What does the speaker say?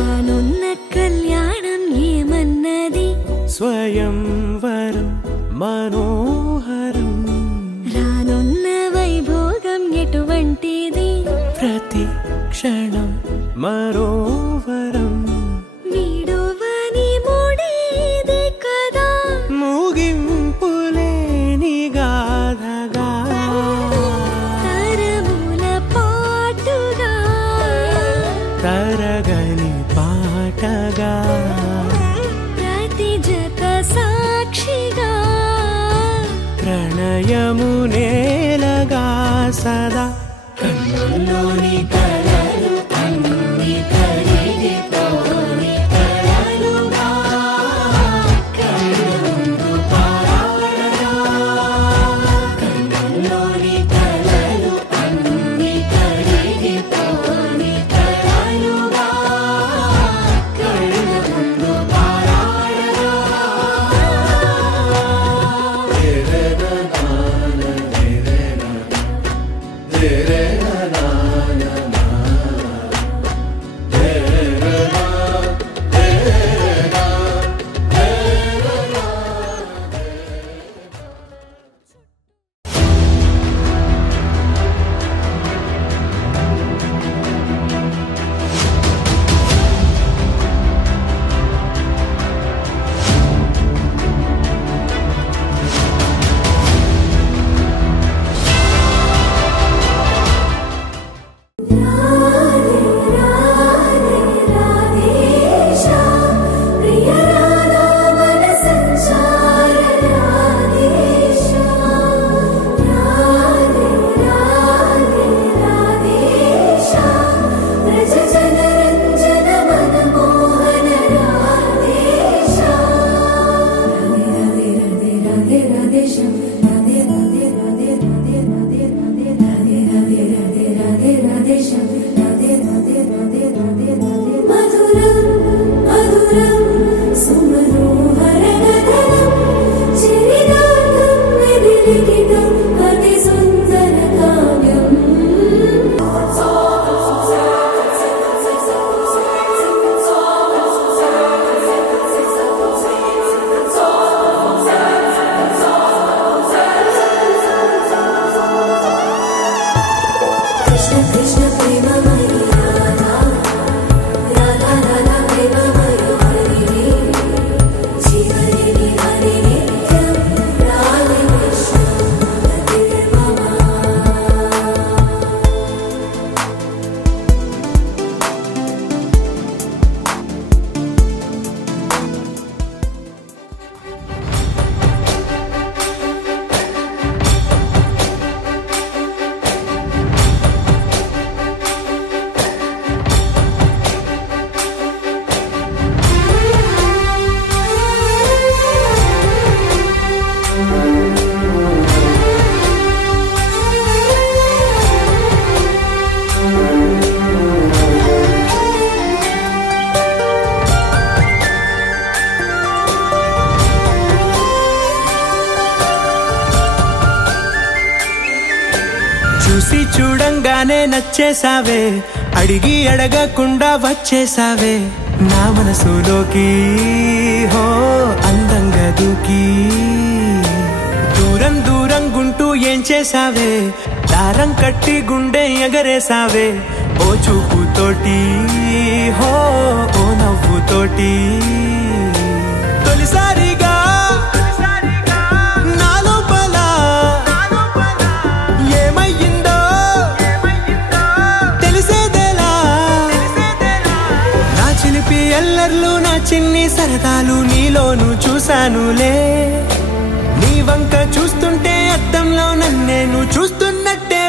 రానున్న కళ్యాణం ఏమన్నది స్వయంవరం మనోహరం రానున్న వైభోగం ఎటువంటిది ప్రతి క్షణం మరోవరం వీడువని మూడేది కదా ముగింపులేని గాథగా తరముల పాటుగా తరగని పాటగా ప్రతి జత సాక్షిగా ప్రణయము నేలగా సదా కన్నుల్లోని కలలు అన్ని కరిగిపోని కలలుగా కన్నుందు పారాడగా కన్నుల్లోని కలలు అన్ని కరిగిపోని కలలుగా కన్నుందు పారాడగా చూసి చూడంగానే నచ్చేసావే అడిగి అడగకుండా వచ్చేసావే నా మనసులోకి హో అందంగా దూకి దూరం దూరం గుంటూ ఏం చేసావే దారం కట్టి గుండె ఎగరేసావే ఓ చూపుతోటి హో ఓ నవ్వుతోటి తొలిసారిగా ఎల్లర్లు నా చిన్ని సరదాలు నీలోను చూశానులే నీ వంక చూస్తుంటే అద్దంలో నన్నేను చూస్తున్నట్టే